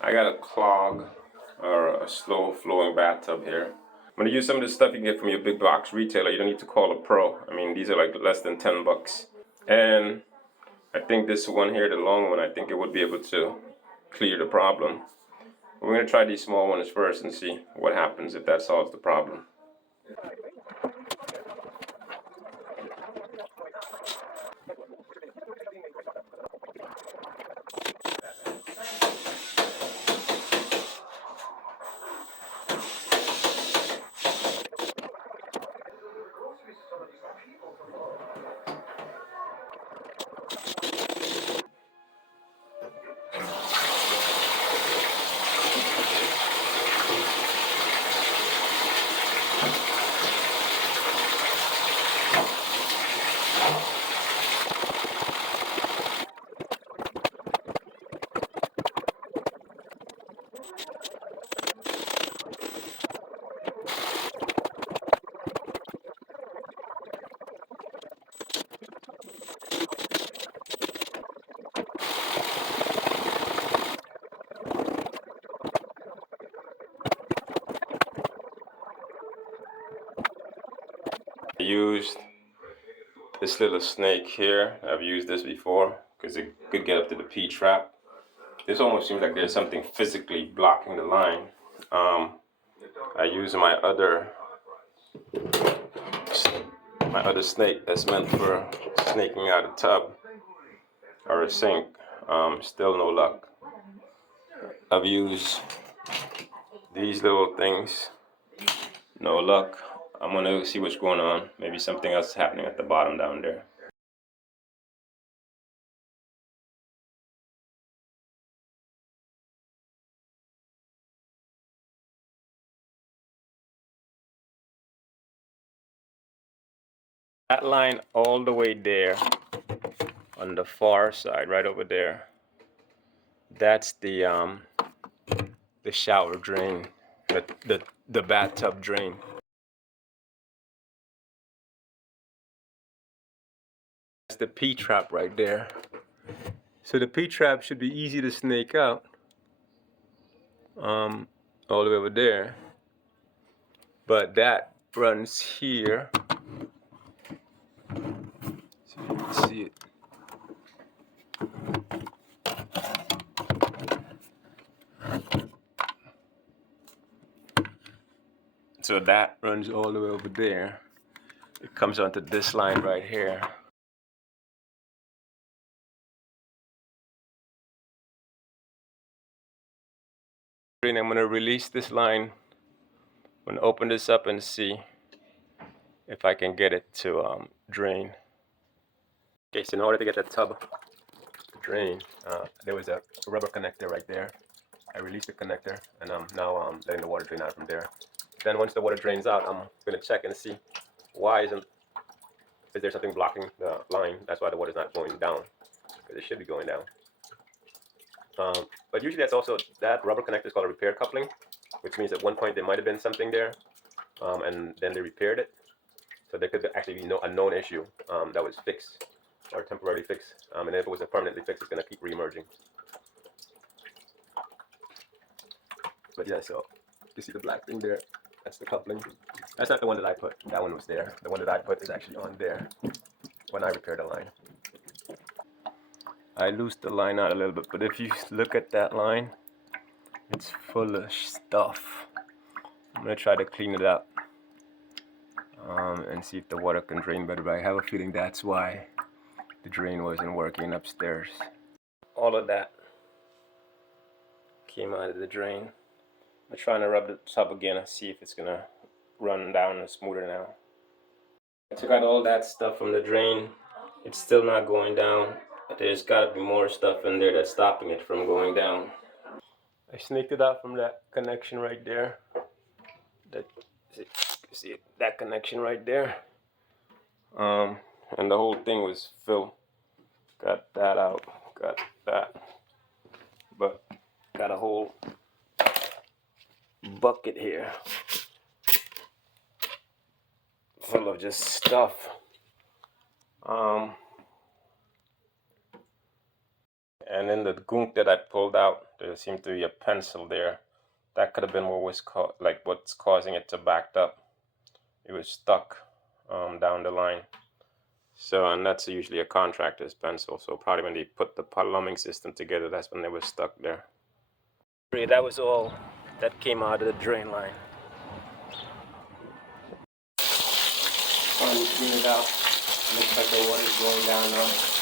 I got a clog or a slow flowing bathtub here. I'm gonna use some of the stuff you can get from your big box retailer. You don't need to call a pro. I mean, these are like less than 10 bucks. And I think this one here, the long one, I think it would be able to clear the problem. We're gonna try these small ones first and see what happens if that solves the problem. I used this little snake here. I've used this before because it could get up to the P-trap. This almost seems like there's something physically blocking the line. I use my other snake that's meant for snaking out a tub or a sink. Still no luck. I've used these little things. No luck. I'm gonna see what's going on. Maybe something else is happening at the bottom down there. That line all the way there on the far side, right over there. That's the shower drain, the bathtub drain. That's the P-trap right there. So the P-trap should be easy to snake out. All the way over there. But that runs here. So you can see it. So that runs all the way over there. It comes onto this line right here. And I'm gonna release this line. I'm gonna open this up and see if I can get it to drain. Okay, so in order to get the tub to drain, there was a rubber connector right there. I released the connector, and I'm now letting the water drain out from there. Then once the water drains out, I'm gonna check and see is there something blocking the line? That's why the water's not going down, because it should be going down. But usually that rubber connector is called a repair coupling, which means at one point there might have been something there, and then they repaired it. So there could actually be a known issue that was fixed or temporarily fixed. And if it was a permanently fixed, it's going to keep re-emerging. But yeah, so you see the black thing there? That's the coupling. That's not the one that I put. That one was there. The one that I put is actually on there when I repaired the line. I loosed the line out a little bit, but if you look at that line, it's full of stuff. I'm going to try to clean it up and see if the water can drain better, but I have a feeling that's why the drain wasn't working upstairs. All of that came out of the drain. I'm trying to rub the tub again and see if it's going to run down and smoother now. I took out all that stuff from the drain. It's still not going down. There's got to be more stuff in there that's stopping it from going down. I snaked it out from that connection right there. See that connection right there. And the whole thing was filled. Got that out. Got that. But got a whole bucket here full of just stuff. And in the gunk that I pulled out, there seemed to be a pencil there. That could have been what was what's causing it to back up. It was stuck down the line. So, and that's usually a contractor's pencil. So probably when they put the plumbing system together, that's when they were stuck there. That was all that came out of the drain line. Finally clean it out. Looks like the water's going down now.